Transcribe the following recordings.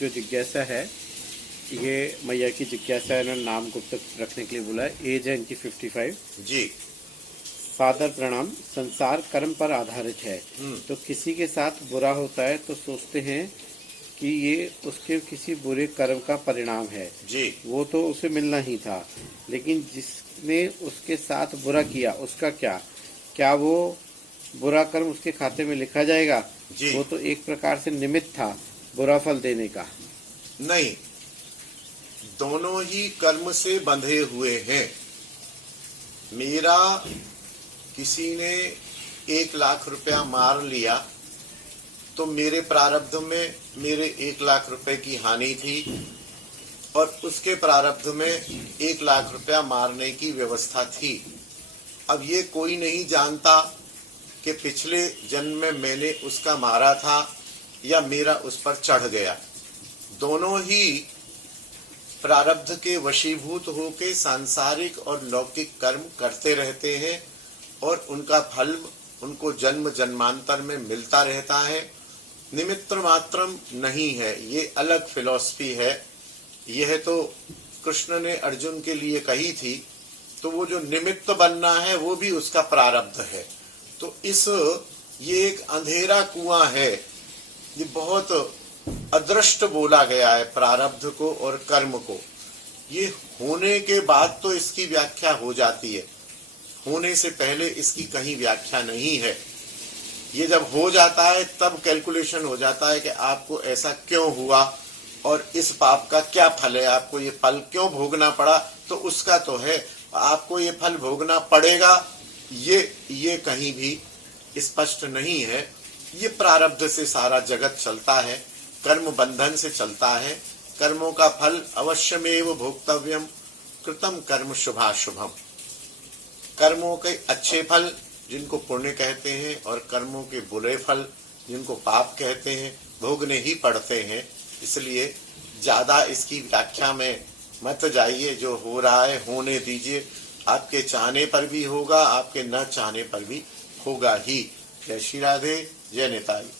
जो जिज्ञासा है ये मैया की जिज्ञासा है, इन्होंने नाम गुप्त रखने के लिए बोला है। एज है इनकी 55 जी। सादर प्रणाम। संसार कर्म पर आधारित है, तो किसी के साथ बुरा होता है तो सोचते हैं कि ये उसके किसी बुरे कर्म का परिणाम है जी। वो तो उसे मिलना ही था, लेकिन जिसने उसके साथ बुरा किया उसका क्या वो बुरा कर्म उसके खाते में लिखा जाएगा? जी। वो तो एक प्रकार से निमित्त था बुरा फल देने का। नहीं, दोनों ही कर्म से बंधे हुए हैं। मेरा किसी ने 1,00,000 रुपया मार लिया तो मेरे प्रारब्ध में मेरे 1,00,000 रुपए की हानि थी और उसके प्रारब्ध में 1,00,000 रुपया मारने की व्यवस्था थी। अब ये कोई नहीं जानता कि पिछले जन्म में मैंने उसका मारा था या मेरा उस पर चढ़ गया। दोनों ही प्रारब्ध के वशीभूत होकर सांसारिक और लौकिक कर्म करते रहते हैं और उनका फल उनको जन्म जन्मांतर में मिलता रहता है। निमित्त मात्रम नहीं है, ये अलग फिलॉसफी है। यह तो कृष्ण ने अर्जुन के लिए कही थी, तो वो जो निमित्त बनना है वो भी उसका प्रारब्ध है। तो ये एक अंधेरा कुआं है, ये बहुत अदृष्ट बोला गया है प्रारब्ध को और कर्म को। ये होने के बाद तो इसकी व्याख्या हो जाती है, होने से पहले इसकी कहीं व्याख्या नहीं है। ये जब हो जाता है तब कैलकुलेशन हो जाता है कि आपको ऐसा क्यों हुआ और इस पाप का क्या फल है, आपको ये फल क्यों भोगना पड़ा। तो उसका तो है, आपको ये फल भोगना पड़ेगा, ये कहीं भी स्पष्ट नहीं है। ये प्रारब्ध से सारा जगत चलता है, कर्म बंधन से चलता है। कर्मों का फल अवश्यमेव भोक्तव्यम, कृतम कर्म शुभाशुभम। कर्मों के अच्छे फल जिनको पुण्य कहते हैं और कर्मों के बुरे फल जिनको पाप कहते हैं भोगने ही पड़ते हैं। इसलिए ज्यादा इसकी व्याख्या में मत जाइए, जो हो रहा है होने दीजिए। आपके चाहने पर भी होगा, आपके न चाहने पर भी होगा ही। जय श्री राधे, जय निताई।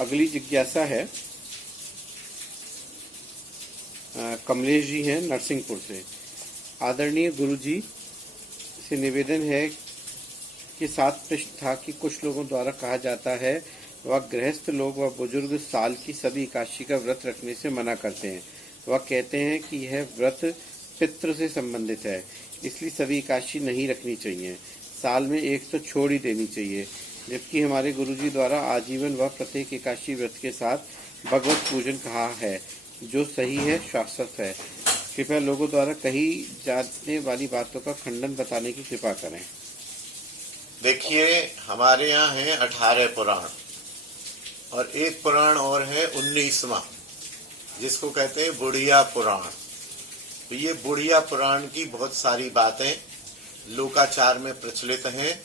अगली जिज्ञासा है कमलेश जी हैं नरसिंहपुर से। आदरणीय गुरु जी से निवेदन है कि 7 प्रश्न था कि कुछ लोगों द्वारा कहा जाता है वह गृहस्थ लोग व बुजुर्ग साल की सभी एकादशी का व्रत रखने से मना करते हैं। वह कहते हैं कि यह व्रत पितृ से संबंधित है, इसलिए सभी एकादशी नहीं रखनी चाहिए, साल में एक तो छोड़ ही देनी चाहिए। जबकि हमारे गुरुजी द्वारा आजीवन व प्रत्येक एकादशी व्रत के साथ भगवत पूजन कहा है, जो सही है, शाश्वत है। कृपया लोगों द्वारा कही जाने वाली बातों का खंडन बताने की कृपा करें। देखिए, हमारे यहाँ है 18 पुराण और एक पुराण और है 19वां, जिसको कहते हैं बुढ़िया पुराण। तो ये बुढ़िया पुराण की बहुत सारी बातें लोकाचार में प्रचलित हैं।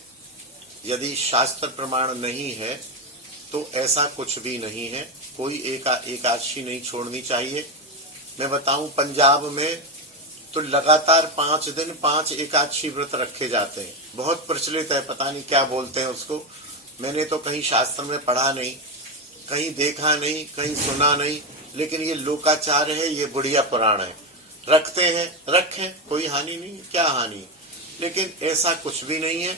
यदि शास्त्र प्रमाण नहीं है तो ऐसा कुछ भी नहीं है। कोई एकादशी नहीं छोड़नी चाहिए। मैं बताऊं, पंजाब में तो लगातार 5 दिन 5 एकादशी व्रत रखे जाते हैं, बहुत प्रचलित है। पता नहीं क्या बोलते हैं उसको, मैंने तो कहीं शास्त्र में पढ़ा नहीं, कहीं देखा नहीं, कहीं सुना नहीं, लेकिन ये लोकाचार है, ये बुढ़िया पुराण है। रखते हैं, रखें, कोई हानि नहीं, क्या हानि, लेकिन ऐसा कुछ भी नहीं है।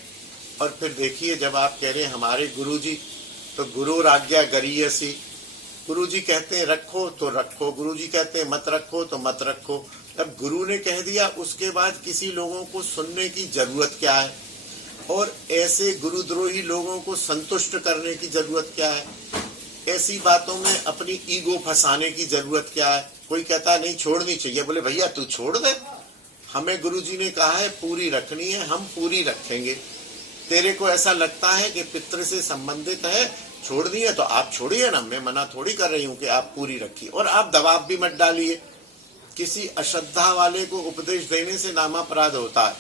और फिर देखिए, जब आप कह रहे हैं हमारे गुरुजी, तो गुरुराज्ञा गरीयसी, गुरुजी कहते हैं रखो तो रखो, गुरुजी कहते हैं मत रखो तो मत रखो। अब गुरु ने कह दिया, उसके बाद किसी लोगों को सुनने की जरूरत क्या है, और ऐसे गुरुद्रोही लोगों को संतुष्ट करने की जरूरत क्या है, ऐसी बातों में अपनी ईगो फंसाने की जरूरत क्या है। कोई कहता है नहीं छोड़नी चाहिए, बोले भैया तू छोड़ दे, हमें गुरुजी ने कहा है पूरी रखनी है, हम पूरी रखेंगे। तेरे को ऐसा लगता है कि पितृ से संबंधित है, छोड़नी है तो आप छोड़िए ना, मैं मना थोड़ी कर रही हूँ कि आप पूरी रखिए। और आप दबाव भी मत डालिए, किसी अश्रद्धा वाले को उपदेश देने से नामापराध होता है।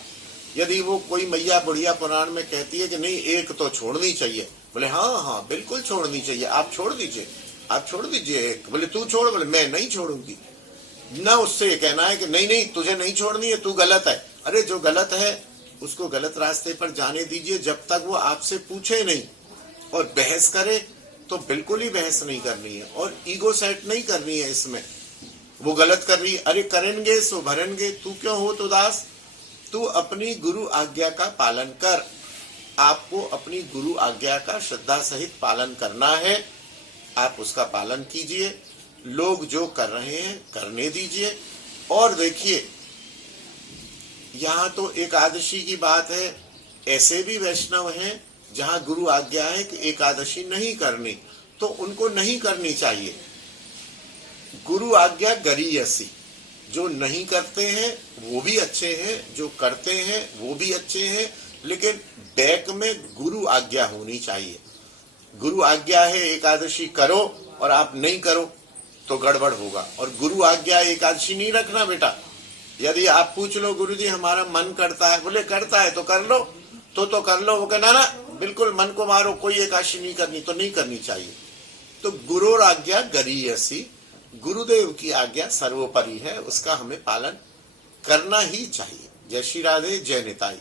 यदि वो कोई मैया बुढ़िया पुराण में कहती है कि नहीं एक तो छोड़नी चाहिए, बोले हाँ हाँ बिल्कुल छोड़नी चाहिए, आप छोड़ दीजिए, आप छोड़ दीजिए एक, बोले तू छोड़, बोले मैं नहीं छोड़ूंगी। न उससे ये कहना है कि नहीं नहीं तुझे नहीं छोड़नी है, तू गलत है। अरे जो गलत है उसको गलत रास्ते पर जाने दीजिए, जब तक वो आपसे पूछे नहीं। और बहस करे तो बिल्कुल ही बहस नहीं करनी है, और ईगो सेट नहीं करनी है इसमें। वो गलत कर रही है, अरे करेंगे सो भरेंगे, तू क्यों हो तो दास। तू अपनी गुरु आज्ञा का पालन कर। आपको अपनी गुरु आज्ञा का श्रद्धा सहित पालन करना है, आप उसका पालन कीजिए। लोग जो कर रहे हैं करने दीजिए। और देखिए, यहाँ तो एकादशी की बात है, ऐसे भी वैष्णव हैं जहाँ गुरु आज्ञा है कि एकादशी नहीं करनी, तो उनको नहीं करनी चाहिए। गुरु आज्ञा गरीयसी, जो नहीं करते हैं वो भी अच्छे हैं, जो करते हैं वो भी अच्छे हैं, लेकिन बैक में गुरु आज्ञा होनी चाहिए। गुरु आज्ञा है एकादशी करो और आप नहीं करो तो गड़बड़ होगा। और गुरु आज्ञा एकादशी नहीं रखना बेटा। यदि आप पूछ लो गुरुजी हमारा मन करता है, बोले करता है तो कर लो, तो कर लो। वो कहना ना बिल्कुल मन को मारो, कोई एकादशी नहीं करनी, तो नहीं करनी चाहिए। तो गुरु आज्ञा गरीयसी, गुरुदेव की आज्ञा सर्वोपरि है, उसका हमें पालन करना ही चाहिए। जय श्री राधे, जय निताई।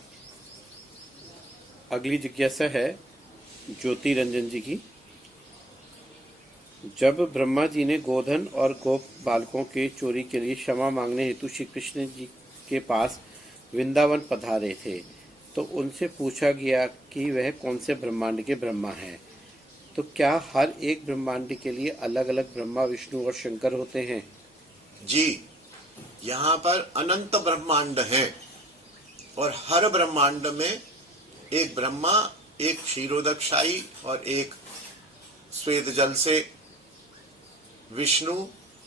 अगली जिज्ञासा है ज्योति रंजन जी की। जब ब्रह्मा जी ने गोधन और गोप बालकों के चोरी के लिए क्षमा मांगने हेतु श्री कृष्ण जी के पास वृंदावन पधारे थे, तो उनसे पूछा गया कि वह कौन से ब्रह्मांड के ब्रह्मा हैं। तो क्या हर एक ब्रह्मांड के लिए अलग अलग ब्रह्मा, विष्णु और शंकर होते हैं? जी, यहाँ पर अनंत ब्रह्मांड हैं और हर ब्रह्मांड में एक ब्रह्मा, एक क्षीरोदकशाही और एक श्वेत जल से विष्णु।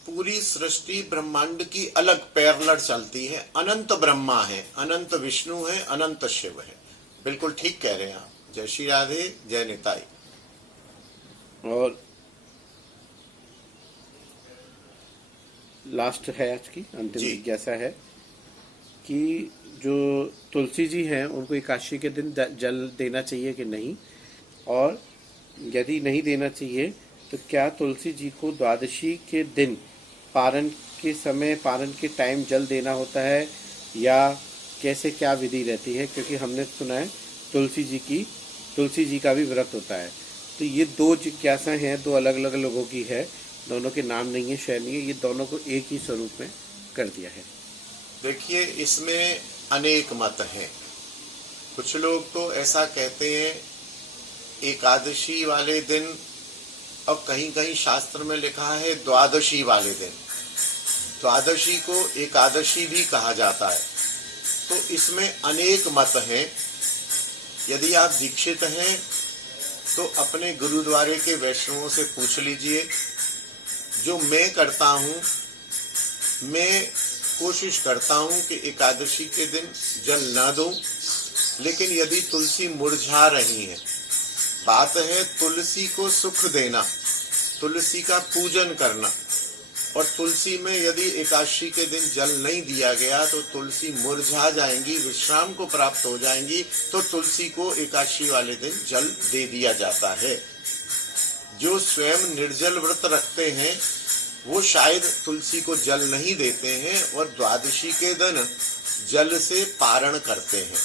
पूरी सृष्टि ब्रह्मांड की अलग पैरेलल चलती है। अनंत ब्रह्मा है, अनंत विष्णु है, अनंत शिव है। बिल्कुल ठीक कह रहे हैं आप। जय श्री राधे, जय निताई। और लास्ट है आज की अंतिम जिज्ञासा है कि जो तुलसी जी हैं उनको एकादशी के दिन जल देना चाहिए कि नहीं, और यदि नहीं देना चाहिए तो क्या तुलसी जी को द्वादशी के दिन पारण के समय, पारण के टाइम जल देना होता है, या कैसे क्या विधि रहती है? क्योंकि हमने सुना है तुलसी जी का भी व्रत होता है। तो ये दो जिज्ञासा हैं, दो अलग अलग लोगों की है, दोनों के नाम नहीं है, शय नहीं है, ये दोनों को एक ही स्वरूप में कर दिया है। देखिए, इसमें अनेक मत हैं। कुछ लोग तो ऐसा कहते हैं एकादशी वाले दिन, और कहीं कहीं शास्त्र में लिखा है द्वादशी वाले दिन। द्वादशी को एकादशी भी कहा जाता है। तो इसमें अनेक मत हैं। यदि आप दीक्षित हैं तो अपने गुरुद्वारे के वैष्णवों से पूछ लीजिए। जो मैं करता हूँ, मैं कोशिश करता हूँ कि एकादशी के दिन जल न दूं, लेकिन यदि तुलसी मुरझा रही है, बात है तुलसी को सुख देना, तुलसी का पूजन करना। और तुलसी में यदि एकादशी के दिन जल नहीं दिया गया तो तुलसी मुरझा जाएंगी, विश्राम को प्राप्त हो जाएंगी। तो तुलसी को एकादशी वाले दिन जल दे दिया जाता है। जो स्वयं निर्जल व्रत रखते हैं वो शायद तुलसी को जल नहीं देते हैं और द्वादशी के दिन जल से पारण करते हैं।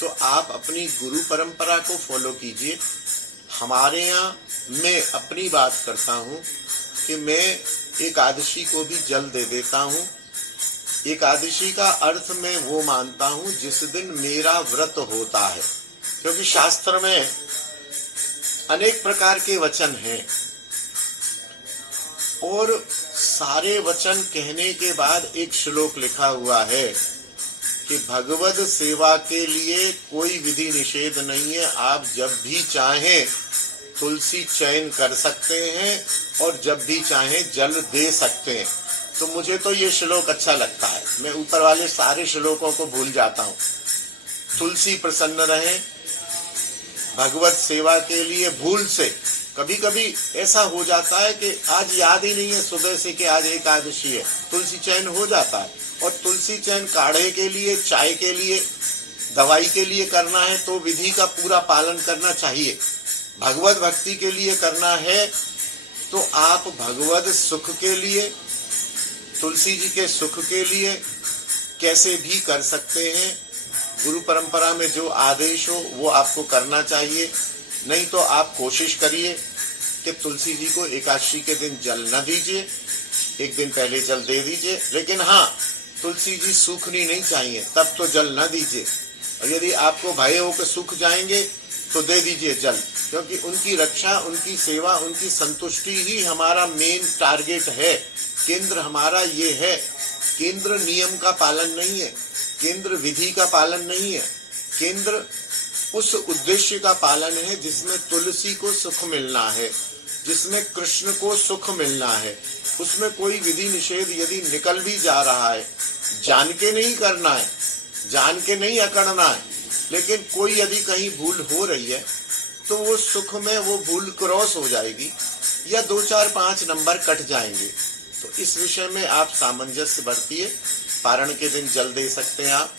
तो आप अपनी गुरु परंपरा को फॉलो कीजिए। हमारे यहाँ मैं अपनी बात करता हूँ कि मैं एकादशी को भी जल दे देता हूँ। एकादशी का अर्थ मैं वो मानता हूँ जिस दिन मेरा व्रत होता है, क्योंकि शास्त्र में अनेक प्रकार के वचन हैं और सारे वचन कहने के बाद एक श्लोक लिखा हुआ है कि भगवत सेवा के लिए कोई विधि निषेध नहीं है। आप जब भी चाहें तुलसी चयन कर सकते हैं और जब भी चाहें जल दे सकते हैं। तो मुझे तो ये श्लोक अच्छा लगता है, मैं ऊपर वाले सारे श्लोकों को भूल जाता हूँ। तुलसी प्रसन्न रहे। भगवत सेवा के लिए भूल से कभी कभी ऐसा हो जाता है कि आज याद ही नहीं है सुबह से कि आज एकादशी है, तुलसी चयन हो जाता है। और तुलसी चयन काढ़े के लिए, चाय के लिए, दवाई के लिए करना है तो विधि का पूरा पालन करना चाहिए। भगवत भक्ति के लिए करना है तो आप भगवत सुख के लिए तुलसी जी के सुख के लिए कैसे भी कर सकते हैं। गुरु परंपरा में जो आदेश हो वो आपको करना चाहिए। नहीं तो आप कोशिश करिए कि तुलसी जी को एकादशी के दिन जल न दीजिए, एक दिन पहले जल दे दीजिए। लेकिन हाँ, तुलसी जी सूखनी नहीं चाहिए, तब तो जल न दीजिए। और यदि आपको भय हो कि सूख जाएंगे तो दे दीजिए जल, क्योंकि उनकी रक्षा, उनकी सेवा, उनकी संतुष्टि ही हमारा मेन टारगेट है। केंद्र हमारा ये है। केंद्र नियम का पालन नहीं है, केंद्र विधि का पालन नहीं है, केंद्र उस उद्देश्य का पालन है जिसमें तुलसी को सुख मिलना है, जिसमें कृष्ण को सुख मिलना है। उसमें कोई विधि निषेध यदि निकल भी जा रहा है, जान के नहीं करना है, जान के नहीं अकड़ना है, लेकिन कोई यदि कहीं भूल हो रही है तो वो सुख में वो भूल क्रॉस हो जाएगी या 2, 4, 5 नंबर कट जाएंगे। तो इस विषय में आप सामंजस्य बरतिए। पारण के दिन जल दे सकते हैं, आप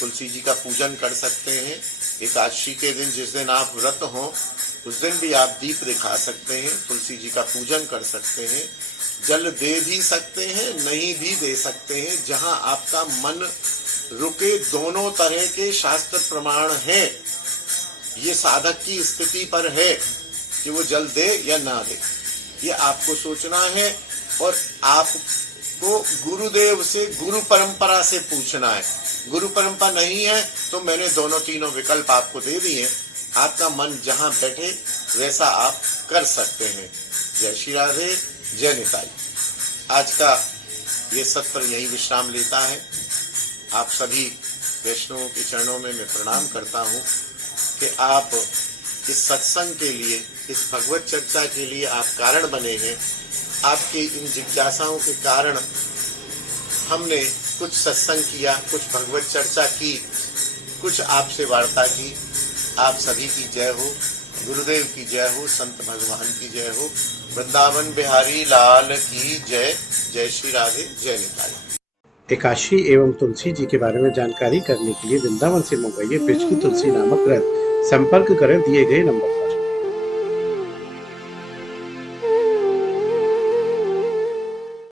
तुलसी जी का पूजन कर सकते हैं। एकादशी के दिन जिस दिन आप व्रत हो उस दिन भी आप दीप दिखा सकते हैं, तुलसी जी का पूजन कर सकते हैं। जल दे भी सकते हैं, नहीं भी दे सकते हैं, जहां आपका मन रुके। दोनों तरह के शास्त्र प्रमाण हैं। ये साधक की स्थिति पर है कि वो जल दे या ना दे, ये आपको सोचना है। और आपको गुरुदेव से, गुरु परंपरा से पूछना है। गुरु परंपरा नहीं है तो मैंने दोनों तीनों विकल्प आपको दे दिए, आपका मन जहां बैठे वैसा आप कर सकते हैं। जय श्री राधे, जय निताई। आज का ये सत्र यही विश्राम लेता है। आप सभी वैष्णवों के चरणों में मैं प्रणाम करता हूँ कि आप इस सत्संग के लिए, इस भगवत चर्चा के लिए आप कारण बने हैं। आपके इन जिज्ञासाओं के कारण हमने कुछ सत्संग किया, कुछ भगवत चर्चा की, कुछ आपसे वार्ता की। आप सभी की जय हो, गुरुदेव की जय हो, संत भगवान की जय हो, वृंदावन बिहारी लाल की जय। जय श्री राधे, जय निताई। एकादशी एवं तुलसी जी के बारे में जानकारी करने के लिए वृंदावन से मंगवाइए पिचकी तुलसी नामक ग्रंथ। संपर्क करें दिए गए नंबर पर।